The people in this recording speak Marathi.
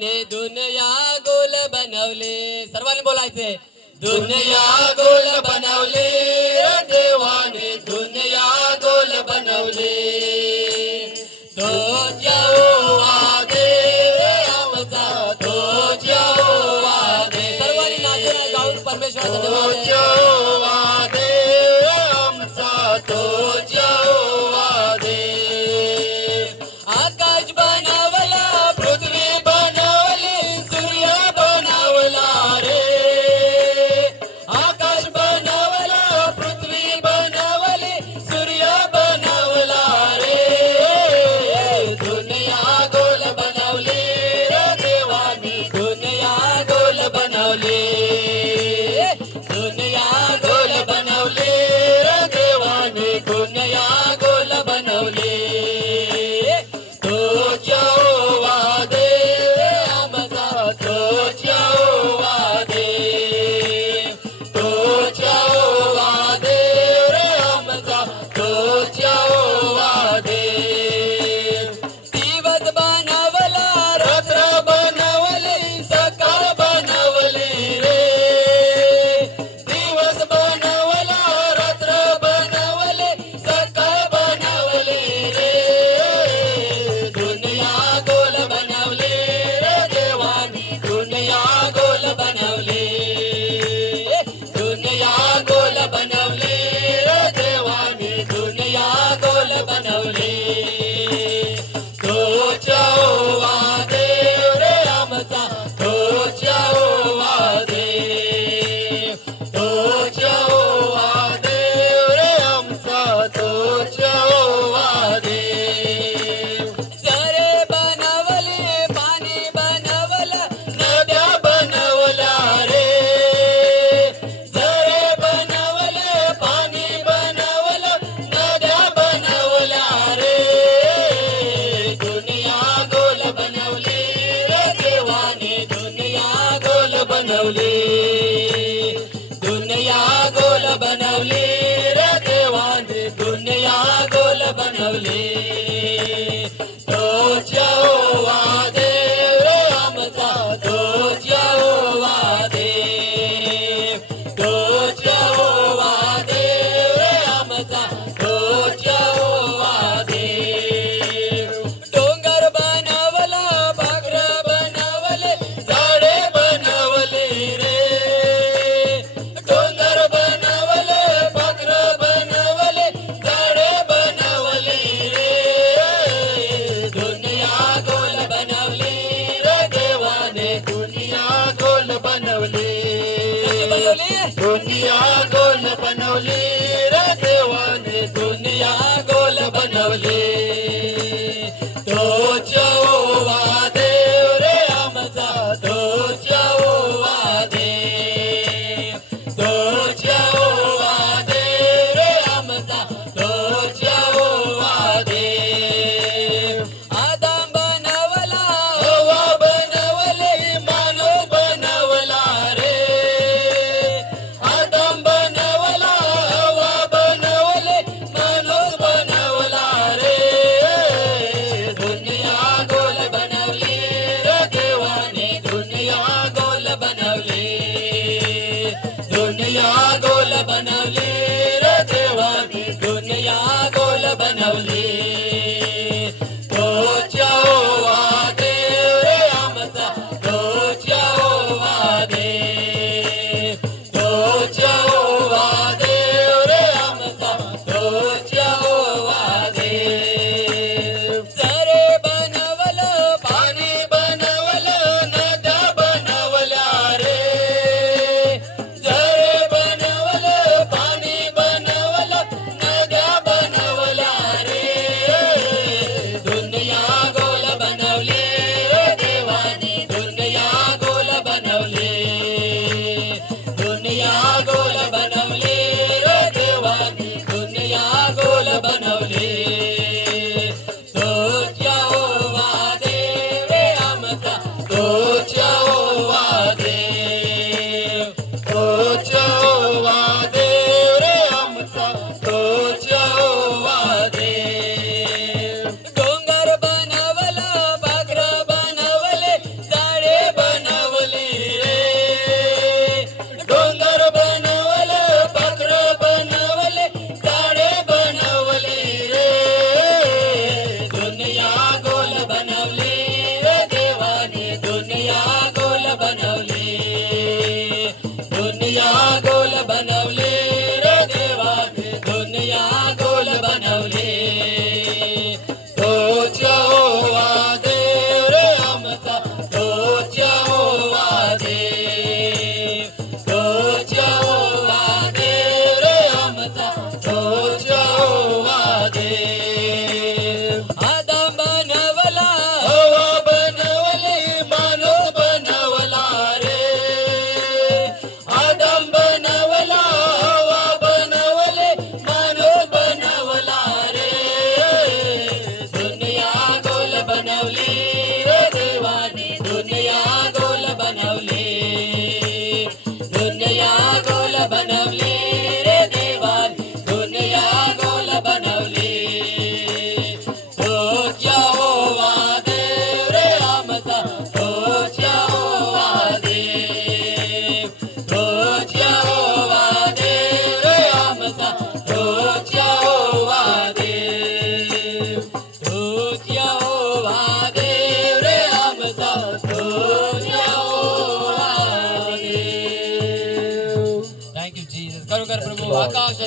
ने दुनिया गोल बनवले. सर्वांनी बोलायचे. दुनिया गोल बनवले देवाने दुनिया गोल बनवले. तो जाओ वादे तो जाओ वादे सर्वांनी नाचून गाऊन परमेश्वर वादे आमचा तो Saudi. পাগল বানা ఆకాశ